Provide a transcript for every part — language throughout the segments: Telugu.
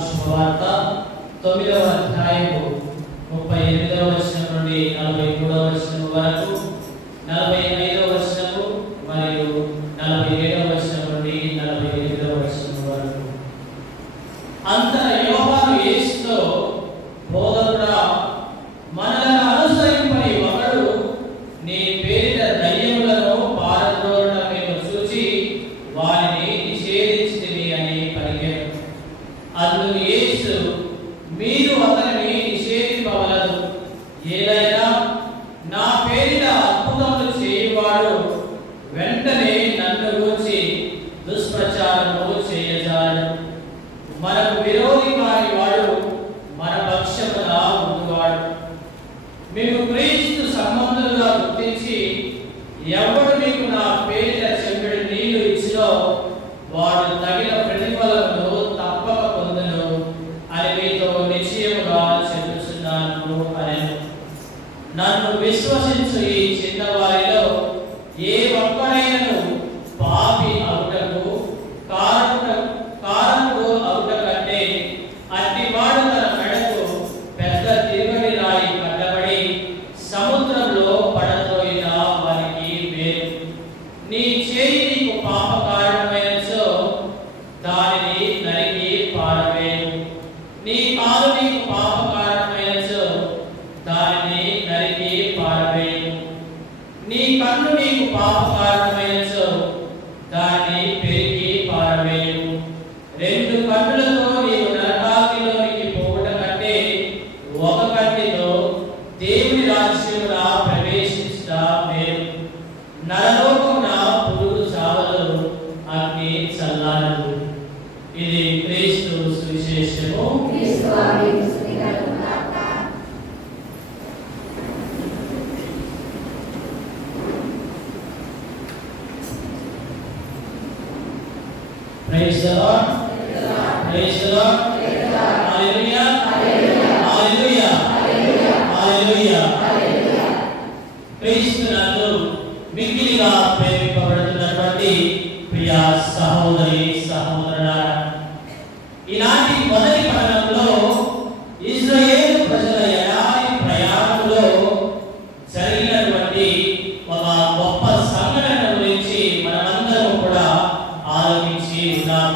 శుభవార్త 9వ అధ్యాయము 38వ వచనం నుండి 43వ వచనం వరకు, 45వ వచనము మరియు 47వ వచనం నుండి 48వ వచనం వరకు. అంతట యోహాను యేసుతో, బోధకుడా, మనలను అనుసరింపని ఒకడు నీ పేరిట దయ్యములను పారద్రోలడం మేము చూచి వారిని నిషేధించితిమి అని పలికెను. అందుకు యేసు, మీరు అతనిని నిషేధింపవలదు, ఏదైనా నా పేరిట అద్భుతములు చేయువాడు వెంటనే నన్ను గూర్చి దుష్ప్రచారము చేయజాలడు. మనకు విరోధి కాని వాడు మన పక్షమున ఉండువాడు. మేము క్రీస్తు సంబంధులుగా గుర్తించి, ఎవడు మీకు నా పేరిట చెంబెడు నీళ్లు ఇచ్చినో వాడు తగిన ప్రతిఫలమును తప్పక పొందును అని మీతో నిశ్చయముగా చెప్పుచున్నాను అనెను. నన్ను విశ్వసించు ఈ చిన్నవారిలో ఏ ఒక్కడైనను పాపి అవుటకు కారణుడు అవుట కంటే అట్టివాడు తన మెడకు పెద్ద తిరుగడి రాయి కట్టబడి సముద్రంలో పడదోయిన వారికి మేలు. నీ చేయి నీకు పాప కారణమైనచో దానిని నరికి పారవేయు. నీ కాలు నీకు పాప కారణమైనచో దానిని నరికి పారవేయు. నీ కన్ను నీకు పాప కారణమైనచో దానిని పెరికి పారవేయు. రెండు కన్నులతో నీవు నరకాగ్నిలోనికి పోవుట కంటే ఒక కంటితో దేవుని రాజ్యమున ప్రవేశించుట మేలు. నరలోకమున పురుగు చావదు, అగ్ని చల్లారదు. ఇది క్రీస్తు సువిశేషము. Praise the Lord. Praise the Lord. Hallelujah. Hallelujah. Hallelujah. క్రీస్తు నందు మిక్కిలిగా ప్రేమింపబడుతున్నటువంటి ప్రియ సహోదరి సహోదరులారా, ఈనాటి మొదటి పఠనంలో ఇశ్రాయేలు ప్రజల ఎడారి ప్రయాణంలో జరిగినటువంటి ఒక గొప్ప సంఘటన గురించి మనమందరం కూడా ఆలోచించి ఉన్నాం.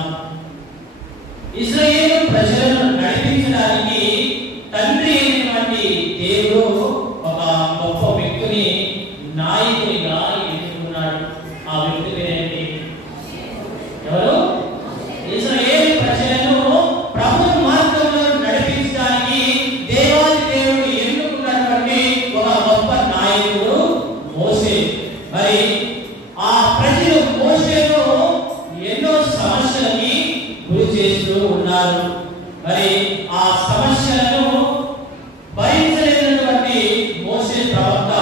ఇశ్రాయేలు ప్రజలను నడిపించడానికి తండ్రి అయినటువంటి దేవుడు ఒక గొప్ప వ్యక్తిని నాయకునిగా ఎన్నుకున్నాడు. ఆ వ్యక్తి పేరేంటి? ఎవరు? ఇశ్రాయేలు ప్రజలను ప్రభు మార్గంలో నడిపించడానికి దేవాది దేవుడు ఎన్నుకున్నటువంటి ఒక గొప్ప నాయకుడు మోషే. మరి ఆ ప్రజలు మోషేను ఎన్నో సమస్యలకి గురి చేస్తూ ఉన్నారు. మరి ఆ సమస్యలను భరించలేనటువంటి మోషే ప్రవక్త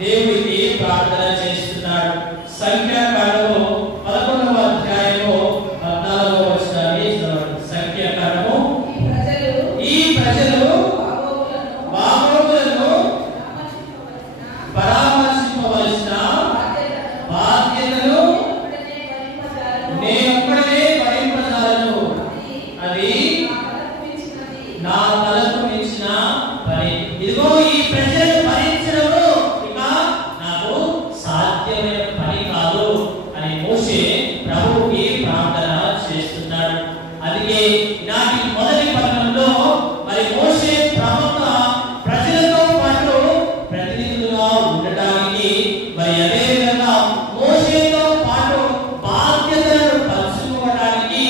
దేవుడికి ప్రార్థన చేస్తున్నాడు. సంఖ్యాకాండము 11వ అధ్యాయము 14వ వచనాన్ని చదవండి. సంఖ్యాకాండము, ఈ ప్రజలు బాగోగులను పరామర్శింపవలసిన బాధ్యతను నేనొక్కడనే భరింపజాలను, అది నా తలకు మించిన పని. ఇదిగో ఈ ప్రజలను భరించడము ఇక నాకు సాధ్యమైన పని కాదు అని మోషే ప్రభువుకి ప్రార్థన చేస్తున్నాడు. అందుకే నాటి మొదటి పట్టణంలో మరి మోషే ప్రవక్త ప్రజలతో పాటు ప్రతినిధులుగా ఉండటానికి, మరి అదే విధంగా మోషేతో పాటు బాధ్యతలను పంచుకోవడానికి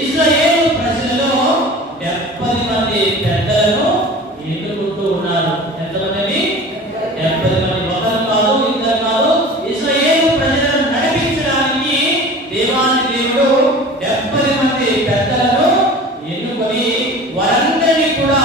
ఇశ్రాయేలు ప్రజలలో 70 మంది పెద్దలను ఎన్నుకుంటూ ఉన్నారు. ఎంతమంది? 70 మంది. ఒకరు కాదు, ఇద్దరు కాదు. ఇశ్రాయేలు ప్రజలను నడిపించడానికి దేవాది దేవుడు 70 మంది పెద్దలను ఎన్నుకొని వారందరినీ కూడా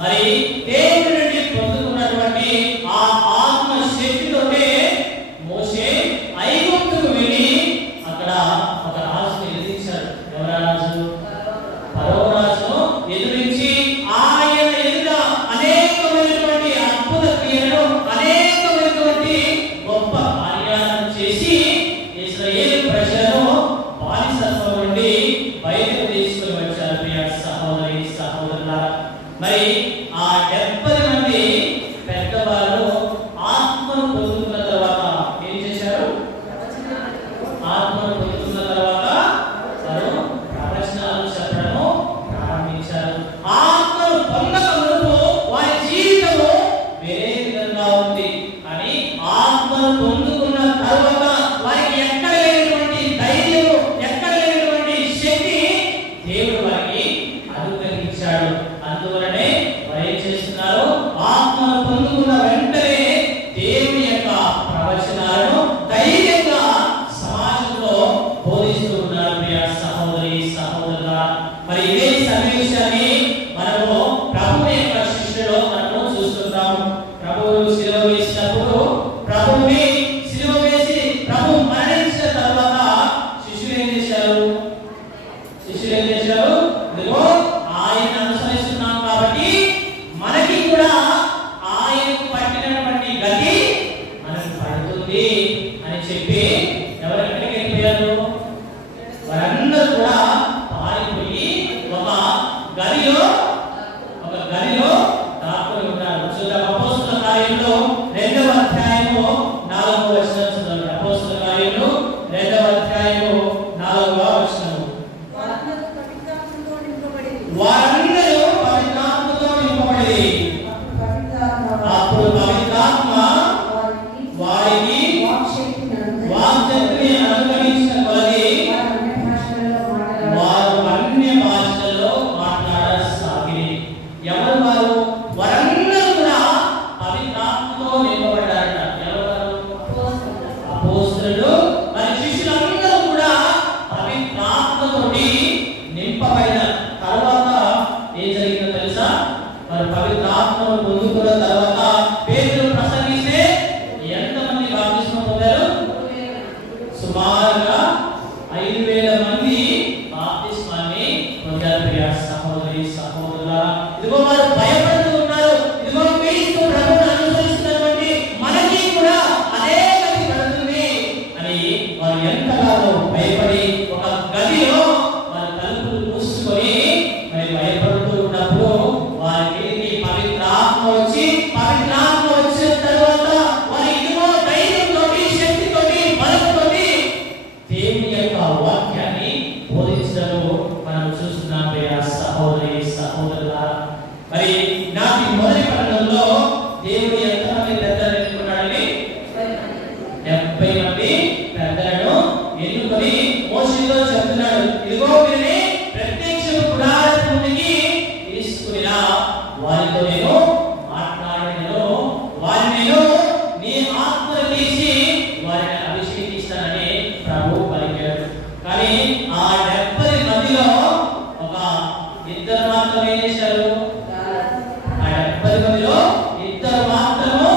మరి దేవుడి నుండి పొందుకున్నటువంటి ఆ ఆత్మ శక్తితోనే మోషే ఐగుప్తుకు వెళ్ళి అక్కడ ఒక రాజును ఎదిరించాడు. ఎవరా రాజు? ఫరో రాజును ఎదిరించి ఆయన ఎదుట అనేకమైనటువంటి అద్భుత క్రియలను, అనేకమైనటువంటి గొప్ప కార్యాలను చేసి ఇశ్రాయేలు ప్రజలను బానిసత్వం నుండి బయటకు తీసుకుని వచ్చారు. ప్రియ సహోదరి సహోదరులారా, మరి ఆ 70 మంది పెద్దవాళ్ళు ఆత్మను పొందుకున్న తర్వాత ఏం చేశారు? ఆత్మను పొందుకున్న తర్వాత వారు ప్రవచనాలు చెప్పడం ప్రారంభించారు. ఆత్మను పొందక మునుపు వారి జీవితము వేరే విధంగా ఉంది. కానీ ఆత్మను పొందుకున్న తర్వాత వారికి ఎక్కడ లేనటువంటి ధైర్యం, ఎక్కడ లేనటువంటి శక్తి దేవుడు వారికి అనుగ్రహించాడు. అందువలనే వారు ఏం చేస్తున్నారు? ఆత్మను పొందుకున్న వెంటనే దేవుని యొక్క ప్రవచనాలను ధైర్యంగా సమాజంలో బోధిస్తూ ఉన్నారు. ప్రియ సహోదరి సహోదరులారా, మరి ఇదే సన్నివేశాన్ని మనము ప్రభువు యొక్క శిష్యులో మనము చూస్తున్నాము. ప్రభువు శిలువ వేసినప్పుడు, ప్రభువుని శిలువ వేసి ప్రభు మరణించిన తర్వాత శిష్యులు ఏం చేశారు? ఇదిగో ఆయన అనుసరిస్తున్నాం కాబట్టి మనకి కూడా ఆయనకు పట్టినటువంటి గతి మనకు పడుతుంది అని చెప్పి ఎవరెక్కడికి వెళ్ళిపోయారు? వారందరూ కూడా పారిపోయి ఒక గదిలో దాక్కుని ఉన్నారు. చూద్దాం అపోస్తలుల కార్యంలో 2వ అధ్యాయము 4వ వచనం చూద్దాం. అపోస్తలుల కార్యంలో 2వ అధ్యాయము 4వ వచనం. వారందరూ పవిత్రాత్మతో నింపబడి అప్పుడు పవిత్రాత్మ వారికి వాక్శక్తిని అనుగ్రహించిన కొలది వారు అన్య భాషలలో మాట్లాడసాగిరి. ఎవరు వారు? వారందరూ కూడా పవిత్రాత్మతో నింపబడ్డారట. ఎవరు? అపోస్తలులు. మరి శిష్యులందరూ కూడా పవిత్రాత్మతోటి నింపబడిన తర్వాత ఏం జరిగిందో తెలుసా? మరి పవిత్రాత్మను పొందుకున్న తర్వాత పేతురు ప్రసంగిస్తే ఎంతమంది బాప్తిస్మం పొందారు? సుమారుగా 5,000 మంది బాప్తిస్మాన్ని పొందారు. ప్రియ సహోదరి సహోదరులారా, ఇదిగో వారు భయపడుతూ ఉన్నారు. ఇదిగో క్రీస్తు ప్రభువును అనుసరిస్తున్నటువంటి మనకి కూడా అదే గతి పడుతుంది అని వారు ఎంతగానో భయపడి ఒక గదిలో వారి తలుపులు మూసుకొని మరి భయపడుతూ ఉన్నప్పుడు వారికి పవిత్రాత్మ వచ్చిన తర్వాత వారి ఇదిగో ధైర్యంతోటి, శక్తితోటి, బలంతోటి దేవుని యొక్క వాక్యాన్ని బోధించడం మనం చూస్తున్నాం. ప్రియ సహోదరి సహోదరులారా, మరి నాటి మొదటి పట్టణంలో దేవుడు ఎంతమంది పెద్దలు ఎన్నుకున్నాడని? 70 మంది పెద్దలను ఎన్నుకొని మోషేతో చెప్తున్నాడు, ఇదిగో వీరిని ప్రత్యక్ష గుడారం ముందుకి తీసుకునిరా, వారితో నేను మాట్లాడినను, వారిని నీ ఆత్మను తీసి వారిని అభిషేకిస్తానని ప్రభు పలికాడు. కానీ ఆ 70 మందిలో ఒక ఇద్దరు మాత్రం ఏం చేశారు? ఆ 70 మందిలో ఇద్దరు మాత్రము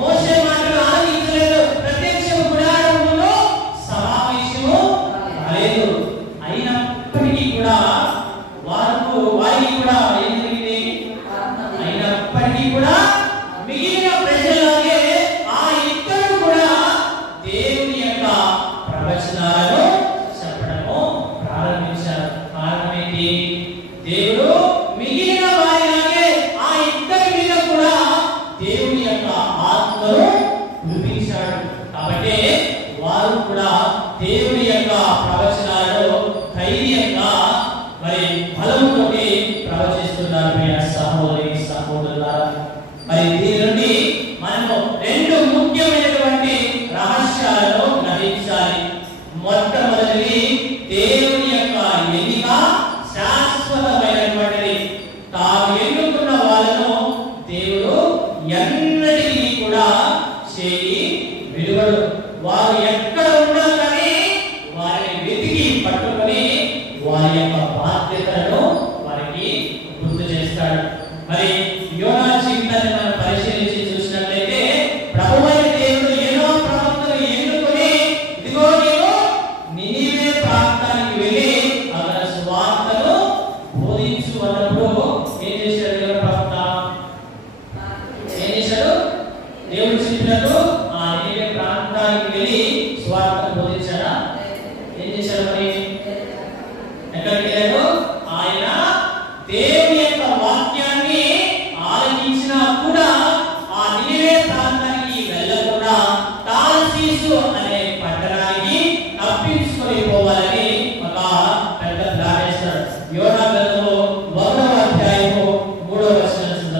మోషే మాటలు ఆలకించలేదు. ప్రత్యక్ష గుడారములో సమావేశము కాలేదు. అయినప్పటికీ కూడా వారికి కూడా ఏం జరిగింది? అయినప్పటికీ కూడా మిగిలిన ప్రజలాగే ఆ ఇద్దరు కూడా దేవుని యొక్క ప్రవచనాలను చెప్పడము ప్రారంభించారు. కారణం ఏంటి? దేవుడు మిగిలిన వారిలాగే ఆ ఇద్దరి మీద కూడా దేవుని యొక్క ఆత్మను కురిపించాడు. కాబట్టి వారు కూడా దేవుని యొక్క ప్రవచనాలను ధైర్యంగా మరి బలంతో ప్రవచిస్తున్నారు. ప్రియ సహోదరి సహోదరులారా, మరి దీని నుండి మనము 2 ముఖ్యమైనటువంటి రహస్యాలను గ్రహించాలి. మొట్టమొదటిది, దేవుని యొక్క ఎన్నిక శాశ్వతమైనటువంటిది. తాను ఎన్నుకున్న వాళ్ళను దేవుడు ఎన్నటికీ కూడా చేయి విడువడు. వారు ఎక్కడ ఉన్నా కానీ వారిని వెతికి పట్టుకొని వారి యొక్క బాధ్యతలను వారికి గుర్తు చేస్తాడు. మరి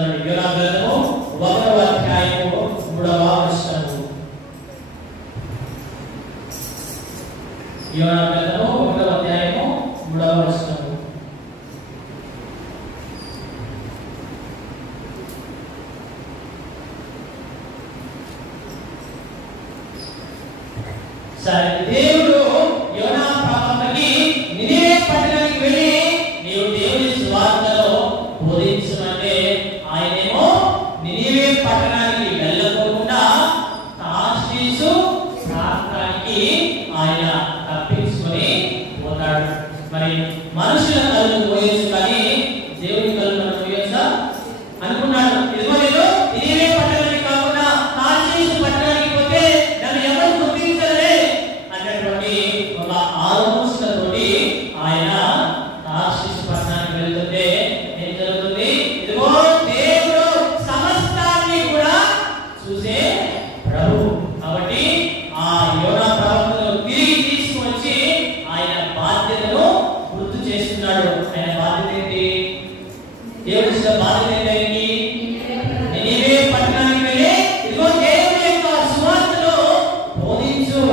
చదవండి. యోనా గ్రంథము 1వ అధ్యాయము 3వ వచనము. యోనా గ్రంథము 1వ అధ్యాయము 3వ వచనము. సరే, దేవుడు యోనా ప్రవక్తకి నినివే పట్టణానికి వెళ్ళి నీవు దేవుని సువార్తను బోధించమంటే ఆయనేమో నినివే పట్టణానికి వెళ్ళకోకుండా తార్షీషు ప్రాంతానికి ఆయన తప్పించుకొని పోతాడు. మరి మనుషుల కళ్ళు మోయొచ్చు కానీ దేవుని కళ్ళు మనం మోయొచ్చా అనుకున్నాడు. ఇదిగో నేను నినివే పట్టణానికి కాకుండా తార్షీషు పట్టణానికి పోతే నన్ను ఎవరు గుర్తించలే అన్నటువంటి ఒక ఆలోచనతోటి ఆయన తార్షీషు పట్టణానికి వెళ్తుంటే ఏం జరుగుతుంది? ఇదిగో దేవుడు సమస్తాన్ని కూడా చూసే ప్రభు. కాబట్టి ఆ యోనా ప్రవక్తను తిరిగి తీసుకువచ్చి ఆయన బాధ్యతను గుర్తు చేస్తున్నాడు. ఆయన బాధ్యత ఏంటి? దేవుడి బాధ్యత ఏంటి? నినివే పట్టణానికి వెళ్ళి ఇదిగో దేవుని యొక్క సువార్తను బోధించు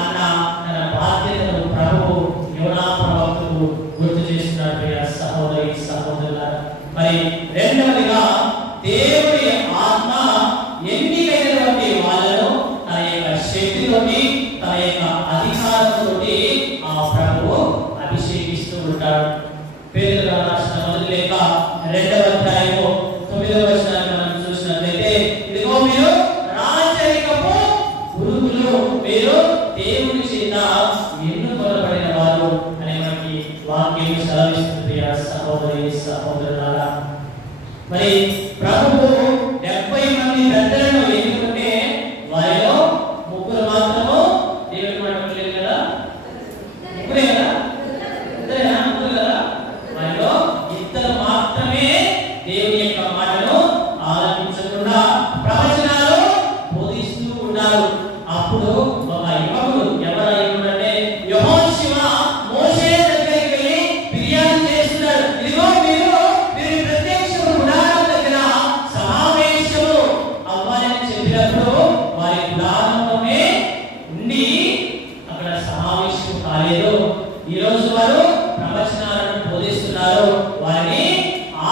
అన్న తన బాధ్యతను ప్రభు యోనా ప్రవక్తకు గుర్తు చేస్తున్నాడు. ప్రియ సహోదరి సహోదరులారా, మరి రెండవదిగా దేవుడి ఆత్మ ఎన్నికైనటువంటి వాళ్ళను తన యొక్క శక్తితోటి తన యొక్క అధికారంతోటి ఆ ప్రభువు అభిషేకిస్తూ ఉంటాడు. పేతురు రాసిన మొదటి లేఖ 2వ అధ్యాయము 9వ వచనాన్ని మనం చూసినట్లయితే ఇదిగో మీరు రాజరికపు గురువులు, మీరు దేవుని చేత ఎన్నుకొనబడిన వారు అని మనకి వాక్యం సెలవిస్తుంది. ప్రియ సహోదరి సహోదరులారా, మరి ప్రభువు 70 మంది పెద్దలను ఎన్నుకుంటే వారిలో 3 మాత్రము దేవుని మాట వినలేదు కదా. 3 కదా, 3 కదా. వారిలో 2 మాత్రమే దేవుని యొక్క మాటను ఆలకించకుండా ప్రవచనాలు బోధిస్తూ ఉన్నారు. అప్పుడు ఒక యువకుడు, ఎవరై ఉన్నాడంటే యెహోషువ, మోషే దగ్గరికి వెళ్ళి ఫిర్యాదు చేస్తున్నాడు. ఇదిగో మీరు ప్రత్యక్ష గుడారం దగ్గర సమావేశము అవ్వాలని చెప్పినప్పుడు వారి గుడారంలోనే ఉండి అక్కడ సమావేశం కాలేదు. ఈ రోజు వారు ప్రవచనాలను బోధిస్తున్నారు, వారిని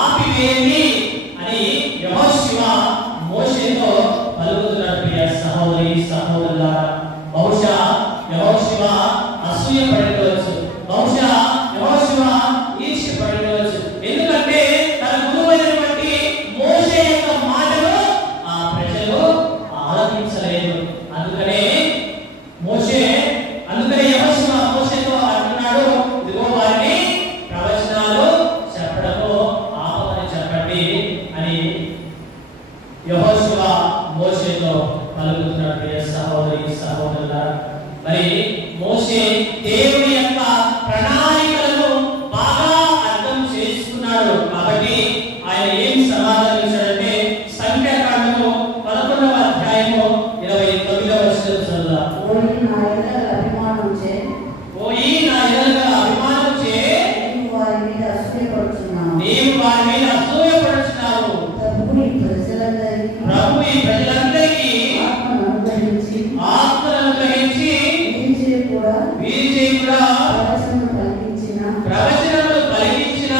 ఆపివేయండి అని యెహోషువ మోషేతో పలుకుతున్నాడు. ప్రియ సహోదరి సహోదరులారా, బహుశా యెహోషువ అసూయ పడిపోవచ్చు, బహుశా యెహోషువ ఈర్ష్య పడిపోవచ్చు. ఎందుకంటే తన గురువైనటువంటి మోషే యొక్క మాటను ఆ ప్రజలు ఆలకించలేదు. అందుకనే యెహోషువ మోషేతో అంటున్నాడు, ఇదిగో వారిని ప్రవచనాలు చెప్పడము ఆపమని చెప్పండి అని యెహోషువ మోషేతో పలుకుతున్నాడు. ప్రియ సహోదరి సహోదరులారా, మరి మోషే దేవుని యొక్క ప్రణాళికలను బాగా అర్థం చేసుకున్నాడు. కాబట్టి ఆయన ఏం సమాధానం ఇచ్చాడంటే సంఖ్యాకాండము 11వ అధ్యాయము 29వ వచనం చదువుదాం. ఓయి నా ఎడల అభిమానముచే నీవు వారి మీద అసూయపడుచున్నావు. ప్రభు ఈ ప్రజలందరికీ ఆత్మను అనుగ్రహించి వీరిచే కూడా ప్రవచనములు పలికించిన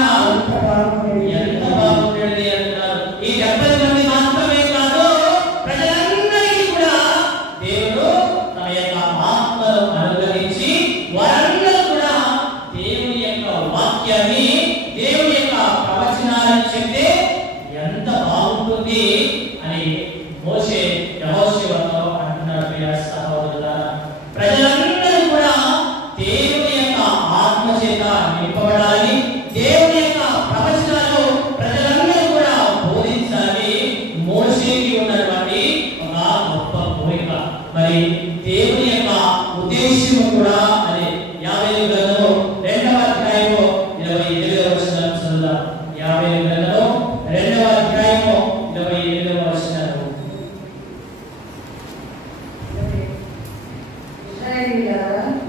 ఎంత బాగుండేది అంటున్నారు. ఈ 70 మంది మాత్రమే కాదు, ప్రజలందరికీ కూడా దేవుడు తన యొక్క ఆత్మను అనుగ్రహించి వారందరూ కూడా దేవుని యొక్క వాక్యాన్ని, దేవుని యొక్క ప్రవచనాలను చెప్తే ఎంత బాగుంటుంది అని మోషే యెహోషువతో అంటున్నాడు. ప్రియ సహోదరులారా, ప్రజలందరూ కూడా దేవుని యొక్క ఆత్మ చేత నింపబడాలి, దేవుని యొక్క ప్రవచనాలు ప్రజలందరూ కూడా బోధించాలి. మోషేకి ఉన్నటువంటి ఒక గొప్ప కోరిక, మరి దేవుని యొక్క ఉద్దేశం కూడా అదే. 50 గ్రంథము 2వ అధ్యాయము 28వ వచనం చదువుదాం. 50 గ్రంథము 2వ అధ్యాయము 28వ వచనం.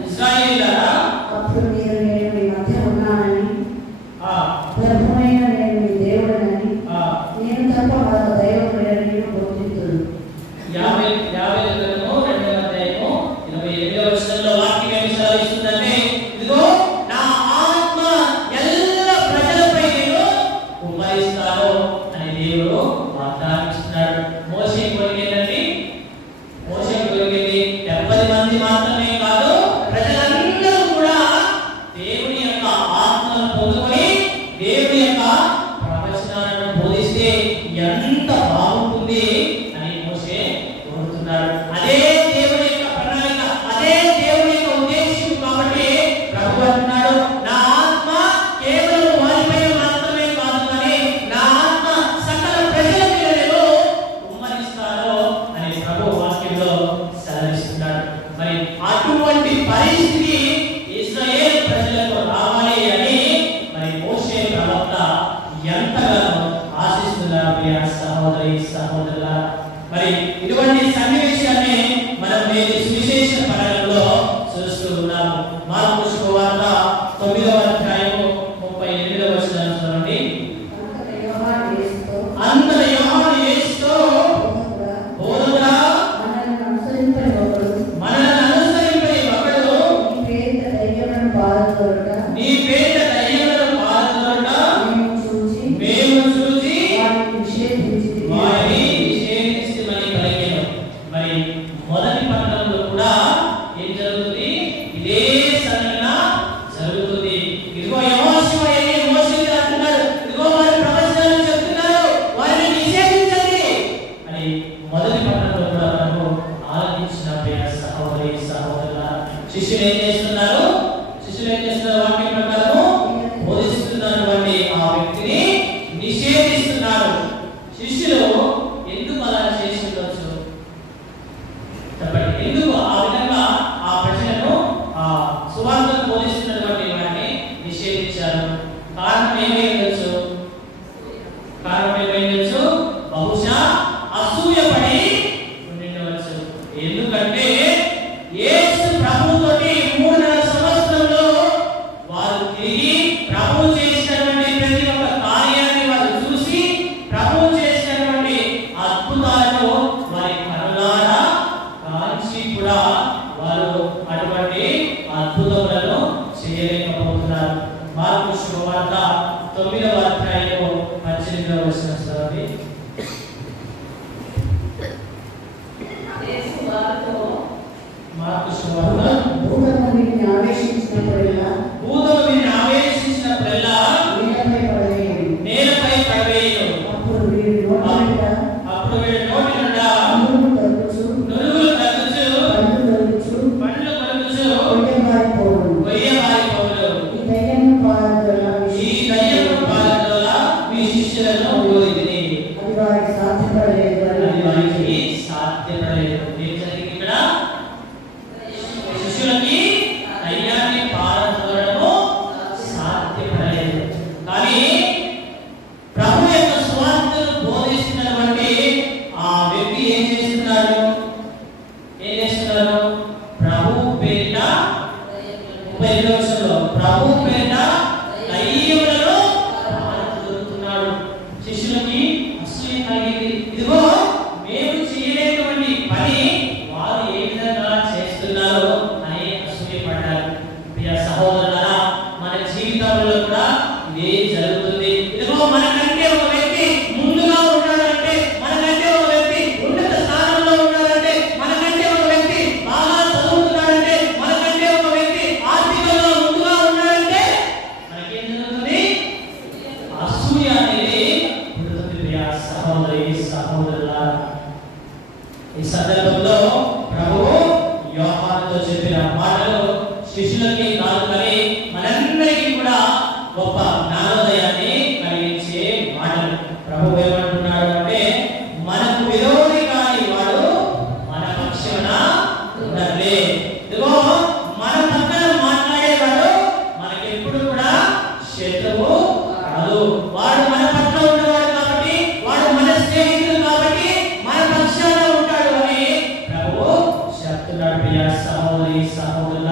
ఇశ్రాయేలీయులారా, అప్పుడు నేను మీ మధ్య ఉన్నానని, ప్రభువైన నేను మీ దేవుడనని, నేను తప్ప మరొక దైవం లేడని గుర్తించుడు. 52 గ్రంథము 2వ అధ్యాయము 28వ వచనంలో వాక్యం ఏమి సెలవిస్తుందంటే, ఇదిగో నా ఆత్మ ఎల్ల ప్రజలపై నేను కుమ్మరిస్తాను అని దేవుడు వాగ్దానం ఇస్తున్నాడు. మోషే కొలిగేదండి, మోషే కొలిగేది 70 మంది మాత్రమే కాదు, ప్రజలందరూ కూడా దేవుని యొక్క ఆత్మను పొందుకొని దేవుని యొక్క ప్రవచనాలను బోధిస్తే ఎంత బాగుంటుంది అని మోషే కోరుతున్నాడు. అదే దేవుని యొక్క ప్రణాళిక, అదే దేవుని యొక్క ఉద్దేశం. కాబట్టి ప్రభు అంటున్నాడు, నా ఆత్మ కేవలం వారిపై మాత్రమే కాదు, కానీ నా ఆత్మ సకల ప్రజల మీద నేను కుమ్మరిస్తాను అని ప్రభు వాక్యంలో సెలవిస్తున్నాడు. మరి అటువంటి పరిస్థితి ఇశ్రాయేలు ప్రజలకు రావాలి అని మరి మోషే ప్రవక్త ఎంతగానో ఆశిస్తున్నారు. ప్రియ సహోదరి సహోదరుల, మరి ఇటువంటి సన్నివేశాన్ని మనం నేటి సువిశేష పఠనంలో చూస్తూ ఉన్నాము. మార్కు సువార్త 9వ అధ్యాయము 38వ వచనం చూడండి. అంతట యోహాను యేసుతో, బోధకుడా, మనల్ని అనుసరింపని ఒకడు నీ పేరిట దయ్యములను పారదోలుట మేము చూచి వారిని నిషేధించమని పలికెను. మరి మొదటి పట్టణంలో కూడా ఏం జరుగుతుంది? ఇదే సంఘటన జరుగుతుంది. ఇదిగో యెహోషువ వెళ్ళి మోషేకి అంటున్నాడు, ఇదిగో వారి ప్రవచనాలు చెప్తున్నారు, వారిని నిషేధించండి అని మొదటి పట్టణంలో కూడా మనము ఆలోచించిన ప్రియ సహోదరి సహోదరుల, శిష్యులు ఏం చేస్తున్నారు? వాక్యం ప్రకారము బోధిస్తున్నటువంటి ఆ వ్యక్తిని నిషేధిస్తున్నారు. శిష్యులు ఎందుకు అలా చేసి ఉండొచ్చు చెప్పండి? ఎందుకు ఆ విధంగా ఆ ప్రజలను ఆ సువార్తను బోధిస్తున్నటువంటి వారిని నిషేధించారు? కారణం ఏమైందొచ్చు? బహుశా అసూయపడి ఉండవచ్చు. ఎందుకంటే యేసు ప్రభుతోటి 3.5 సంవత్సరంలో వారు తిరిగి ప్రభువు చేసినటువంటి ప్రతి ఒక్క కార్యాన్ని వారు చూసి, ప్రభువు చేసినటువంటి అద్భుతాలను వారి కనులారా కాంచి కూడా వారు అటువంటి అద్భుతములను చేయలేకపోతున్నారు. మార్కు సువార్త 9వ అధ్యాయము 18వ వచనం చదవండి. మార్కు సువార్త భూతము వీరిని ఆవేశించినప్పుడల్లా నేలపై పడవేయును. అప్పుడు వీరి నోటి నుండి నురుగులు తగ్గుచు పండ్లు కొరుకుచు కొయ్యబారిపోవును. ఈ దయ్యము పారదోల మీ శిష్యులను బోధించిరి. అది వారికి సాధ్యపడలేదు. ఏం జరిగింది ఇక్కడ? శిష్యులకి దయ్యాన్ని పారదోలడము సాధ్యపడలేదు. కానీ ప్రభు యొక్క సువార్తను బోధిస్తున్నటువంటి ఆ వ్యక్తి ఏం చేస్తున్నారు? ప్రభు పేరిట 32వ వచనంలో ప్రభు పేరిట దయ్యములను పారదోలుతున్నాడు. శిష్యులకి అసూయ కలిగింది. ఇదిగో మేము చేయలేనటువంటి పని వారు ఏ విధంగా చేస్తున్నారో అని అసూయపడ్డారు. ప్రియ సహోదరులారా, మన జీవితంలో కూడా ఇదే జరుగుతుంది. ఇదిగో మనకంటే ఒక వ్యక్తి ముందుగా ఉన్నాడంటే, మనకంటే ఒక వ్యక్తి ఉన్నత స్థానంలో ఉన్నాడంటే, మనకంటే ఒక వ్యక్తి బాగా చదువుతున్నాడంటే, మనకంటే ఒక వ్యక్తి ఆర్థికంగా ముందుగా ఉన్నాడంటే మనకేం జరుగుతుంది? అసూయ అనేది పుడుతుంది. ప్రియ సహోదరి సహోదరులారా, ఈ సందర్భంలో ప్రభువు యోహానుతో చెప్పిన మాటలు శిష్యులకి కాదు, కానీ మనందరికీ కూడా గొప్ప జ్ఞానోదయాన్ని కలిగించే మాటలు. ప్రభువు ఏమంటున్నాడు అంటే, మనకు విరోధి కాని వాడు మన పక్షాన ఉండలే. ఇదిగో మన పక్కన మాట్లాడేవాడు మనకెప్పుడు కూడా శత్రువు కాదు. వాడు మన పట్ల ఉన్నవాడు కాబట్టి, వాడు మన స్నేహితుడు కాబట్టి మన పక్షాన ఉంటాడు అని ప్రభువు చెప్తున్నాడు. ప్రియ సహోదరి సహోదరులు,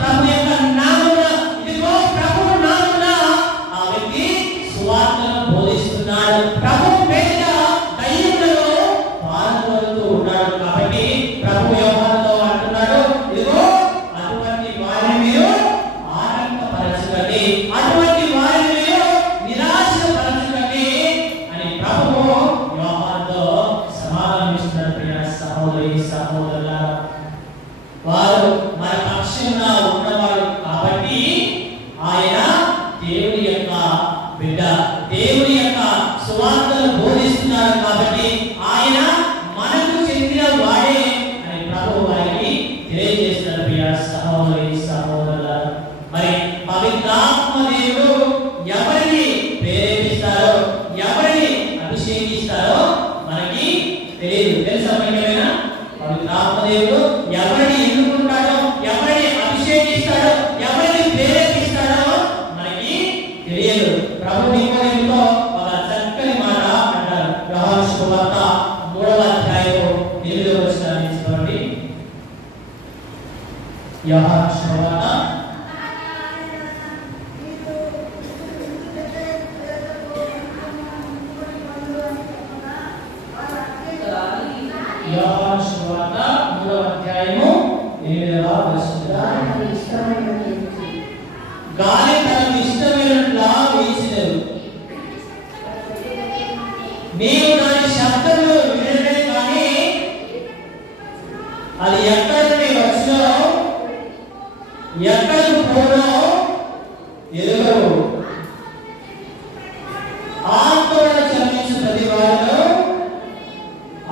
ప్రభు యొక్క నామమున, ఇదిగో ప్రభు నామమున ఆ వ్యక్తి సువార్తను బోధిస్తున్నాడు. ప్రభు పేరిట దయ్యములను పాల్గొంటూ ఉన్నాడు. కాబట్టి ప్రభు యోహానుతో అంటున్నాడు, ఇదిగో అటువంటి వారిని మీరు ఆనందపరచకండి, అటువంటి వారిని మీరు నిరాశపరచకండి అని ప్రభు యోహానుతో సమాధానమిస్తున్నాడు. ప్రియ సహోదరి సహోదరులారా, వారు మన పక్షంగా ఉన్నవారు కాబట్టి ఆయన దేవుని యొక్క బిడ్డ, దేవుని యొక్క సువార్తను బోధిస్తున్నారు కాబట్టి ఆయన మనకు చెందిన వాడే అని ప్రభు వారికి తెలియజేస్తున్నారు. ప్రియ సహోదరి సహోదరులారా, మరి పవిత్రాత్మ దేవుడు ఎవరిని ప్రేరేపిస్తారో, ఎవరిని అభిషేకిస్తారో మనకి తెలియదు. తెలుసా? మనకేమైనా పవిత్రాత్మ దేవుడు ఎవరిని ఎన్నుకుంటాడో, ఎవరిని అభిషేకిస్తాడో, ఎవరిని ప్రేరేపిస్తాడో మనకి తెలియదు. ప్రభు నికోదేముతో ఒక చక్కని మాట అంటారు. యోహాను సువార్త 3వ అధ్యాయము 8వ వచనాన్ని చదవండి. యోహాను సువార్త యోహాను సువార్త 3వ అధ్యాయము 8వ వచనం. గాలి తనకు ఇష్టమైనట్లా వీచినది, నీవు దాని శబ్దములు వినడమే కానీ అది ఎక్కడ నుండి వచ్చినో ఎక్కడికి పోనో ఎరుగవు. ఆత్మవలన చలించు ప్రతి వారిలో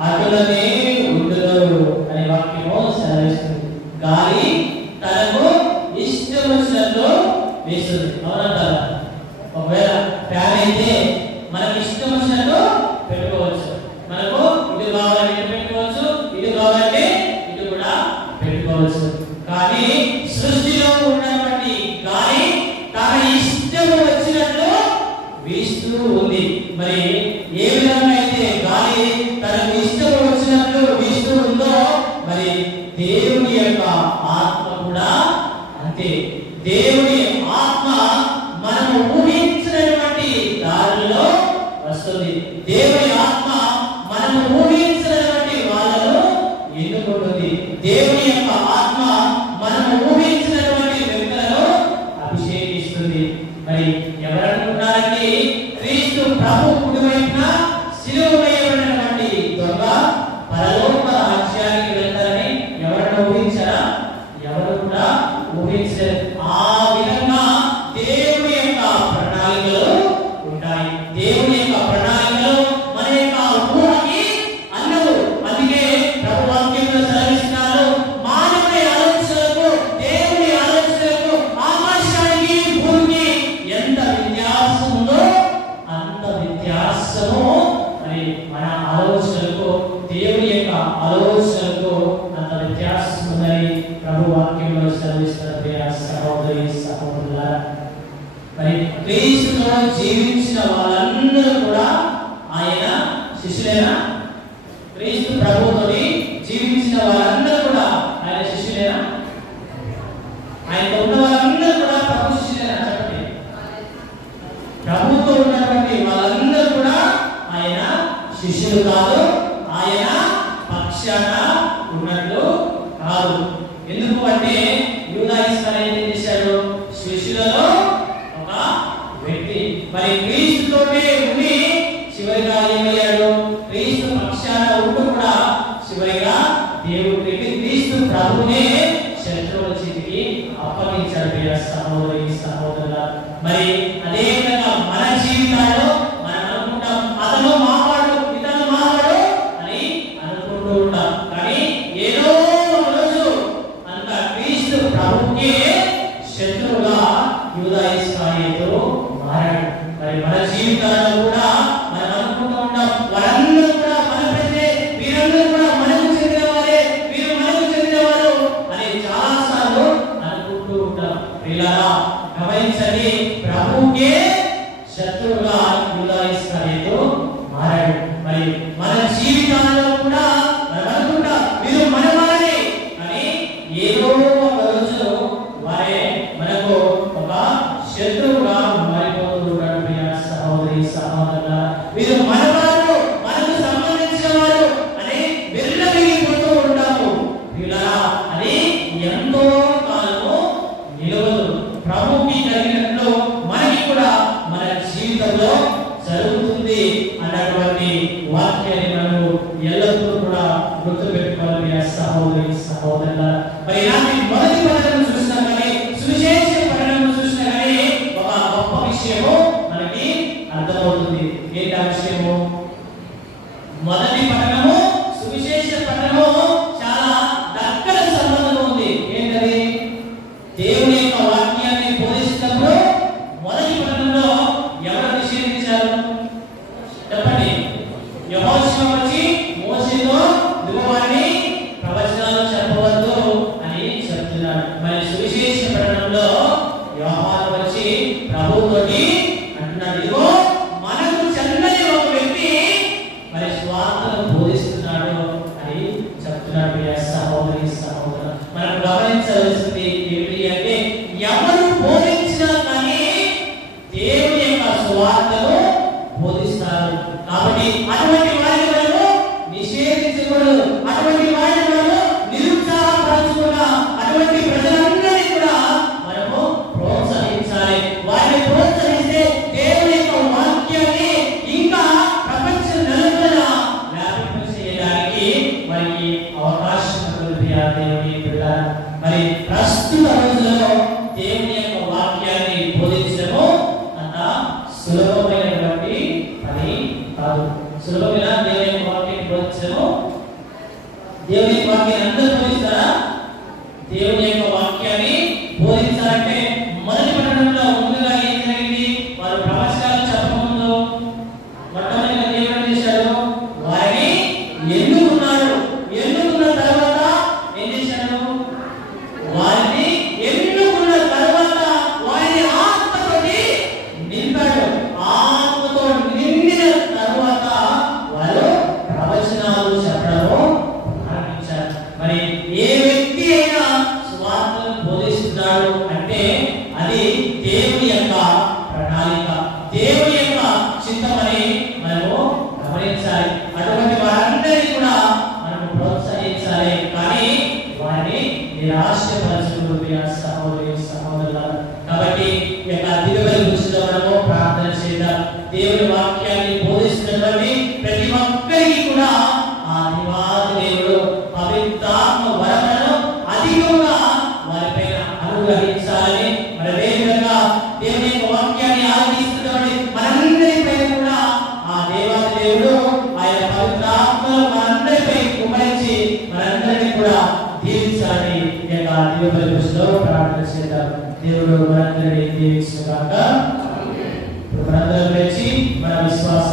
అటులనే ఉండును అనే వాక్యము సెలవిస్తుంది. గాలి తనకు ఇష్టం వచ్చినట్లు వేస్తుంది. అవునంటారా? ఒకవేళ ఫ్యాన్ అయితే మనకి ఇష్టం వచ్చినట్టు పెట్టుకోవచ్చు. మనకు ఇటు కావాలంటే ఇటు పెట్టుకోవచ్చు, ఇటు కావాలంటే ఇటు కూడా పెట్టుకోవచ్చు. కానీ సృష్టిలో ఉన్నటువంటి గాలి తన ఇష్టం వచ్చినట్లు వీస్తూ ఉంది. మరి ఏ విధంగా అయితే గాలి తనకు ఇష్టం వచ్చినట్లు వీస్తూ ఉందో, మరి దేవుని యొక్క ఆత్మ కూడా అంతే. దేవుని ఆత్మ మనము ఊహించినటువంటి దారిలో వస్తుంది. దేవుని ఆత్మ మనము ఊహించినటువంటి వాళ్ళను ఎన్నుకుంటుంది. దేవుని యొక్క ఆత్మ మనము ఊహించినటువంటి వ్యక్తులను అభిషేకిస్తుంది. మరి ఎవరనుకున్నారంటే క్రీస్తు ప్రభు కుడివైపున సిలువ వేయబడినటువంటి దొంగ పరలోక రాజ్యానికి వెళ్తారని ఎవరైనా ఊహించారా? ఎవరు కూడా ఊహించలేదు. ఆ విధంగా దేవుని యొక్క ప్రణాళికలు ఉంటాయి. దేవుని యొక్క ప్రణాళికలు మన యొక్క ఊహకి అందవు. అందుకే ప్రభు వాక్యంలో సెలవిస్తున్నారు, మానవుని ఆలోచనలకు దేవుని ఆలోచనలకు ఆకాశానికి భూమికి ఎంత వ్యత్యాసం ఉందో అంత వ్యత్యాసము మరి మన ఆలోచనలకు దేవుని యొక్క ఆలోచనలకు అంత వ్యత్యాసం ఉందని ప్రభు వాక్యంలో సెలవిస్తున్నారు. సహోదరి సహోదరులారా, మరి క్రీస్తుతో జీవించిన వాళ్ళందరూ కూడా ఆయన శిష్యులేనా? క్రీస్తు ప్రభువుతో జీవించిన వాళ్ళందరూ కూడా ఆయన శిష్యులేనా? ఆయనతో ఉన్న వాళ్ళందరూ కూడా ప్రభు శిష్యులేనా? చెప్పండి. ప్రభుతో ఉన్నటువంటి వాళ్ళందరూ కూడా ఆయన శిష్యులు కాదు, ఆయన పక్షాన ఉన్నట్లు కాదు. ఎందుకు అంటే యూదా ఇస్కరియోతు ఏం చేశాడు? శిష్యులలో ఒక వ్యక్తి. మరి క్రీస్తుతోనే ఉండి చివరిగా ఏమయ్యాడు? క్రీస్తు పక్షాన ఉంటూ కూడా చివరిగా దేవుడికి క్రీస్తు ప్రభునే శత్రువుల చేతికి అప్పగించాడు. ప్రియ సహోదరి సహోదరులారా, మరి అదే విధంగా మన జీవితాల్లో మనం అనుకుంటాం, అతను మావాడు ఇతను మావాడు అని అనుకుంటూ ఉంటాం. కానీ ఏదో ఒక రోజు అంత క్రీస్తు ప్రభుకే శత్రువుగా యూదా ఇస్కరియోతు మారాడు. మరి మన జీవితాల్లో కూడా మనం అనుకుంటూ ఉంటాం, వారందరూ కూడా మన ప్రజలే, వీరందరూ కూడా మనకు చెందిన వారే, వీరు మనకు చెందిన వారు అని చాలా సార్లు అనుకుంటూ ఉంటాం. ప్రియులారా, గమనించండి, ప్రభుకే శత్రువుగా యూదా ఇస్కరియోతు మారాడు. మరి మన జీవితాల్లో కూడా మనం అనుకుంటాం వీరు మన వారే, కానీ ఏదో ఒక రోజు వారి సహోదరి సహోదరుల, మరి ఇలాంటి మొదటి పట్టణం చూసినా కానీ, సువిశేష పట్టణం చూసినా కానీ ఒక గొప్ప విషయము మనకి అర్థమవుతుంది. ఏంటి ఆ విషయము? మొదటి పట్టణము సువిశేష పట్టణము చాలా దగ్గర సంబంధం ఉంది. ఏంటది? దేవుని యొక్క వాక్యాన్ని బోధిస్తున్నప్పుడు మొదటి పట్టణంలో ఎవరు నిషేధించారు చెప్పండి? యెహోషువ వచ్చి మోషేతో దుర్వారిని ప్రవచనాలు చెప్పవద్దు అని చెప్తున్నాడు. మరి సువిశేష పట్టణంలో యోహాను వచ్చి ప్రభువుతోటి అంటున్నాడు, ఇదిగో మనకు చెందని ఒక వ్యక్తి మరి స్వార్థను బోధిస్తున్నాడు అని చెప్తున్నాడు. సహోదరి సహోదరు, మనం గమనించవలసింది ఏమిటి అంటే, ఎవరు బోధించినా కానీ దేవుని యొక్క స్వార్థను బోధిస్తారు. కాబట్టి అటువంటి వారిని మనము నిషేధించకూడదు, అటువంటి వారిని మనము నిరుత్సాహపరచకుండా, అటువంటి ప్రజలందరినీ కూడా మనము ప్రోత్సహించాలి. వారిని ప్రోత్సహిస్తే దేవుని యొక్క వాక్యాన్ని ఇంకా ప్రపంచ నలుమూలలా వ్యాపింపచేయడానికి మనకి అవకాశం ఉంటుంది. దేవుని బిడ్డలారా, మరి ప్రస్తుత రోజుల్లో దేవుని యొక్క వాక్యాన్ని బోధించడము అంత సులభమైనటువంటి పని కాదు. సులభమైన దేవుని యొక్క వాక్యాన్ని బోధించడము, దేవుని యొక్క వాక్యాన్ని అందరూ బోధిస్తారా? దేవుని యొక్క వాక్యాన్ని బోధించాలంటే మొదటి పట్టణంలో ముందుగా ఏం జరిగింది? వారు ప్రవచనాలు చెప్పకముందు మొట్టమొదటిగా దేవుడు ఏం చేశాడు? వారిని ఎన్నుకున్నాడు. ఎన్నుకున్న తర్వాత ఏం చేశాడు? వారిని ఎన్నుకున్న తర్వాత వారిని ఆత్మతోటి నింపాడు. ఆత్మతో నిండిన తర్వాత వారు ప్రవచనాలు చెప్పడము ప్రారంభించారు. మరి ఏ వ్యక్తి అయినా స్వార్థను బోధిస్తున్నాడు అంటే అది దేవుని యొక్క ప్రణాళిక, దేవుని యొక్క చిత్తమని మనము గమనించాలి. అటువంటి వారందరినీ కూడా మనము ప్రోత్సహించాలి, కానీ వారిని నిరాశపరచకూడదు. సహోదరి సహోదరుల, కాబట్టి ఈ యొక్క దివ్య దృష్టిలో మనము ప్రార్థన చేద్దాం. దేవుని వాక్యాన్ని బోధిస్తున్నటువంటి ప్రతి ఒక్కరికి కూడా ఆ దేవాది దేవుడు పవిత్రాత్మ వరములను అధికంగా వారిపైన అనుగ్రహించాలని, మరి అదేవిధంగా దేవుని యొక్క వాక్యాన్ని ఆలకిస్తున్నటువంటి మనందరిపైన కూడా ఆ దేవాది దేవుడు ఆయన పవిత్రాత్మను మనందరిపై కుమరించి మనందరినీ కూడా దీవించాలని ఈ యొక్క దివ్య దృష్టిలో ప్రార్థన చేద్దాం. దేవుడు మనందరినీ దీవించుగాక. మనందరం లేచి మన విశ్వాస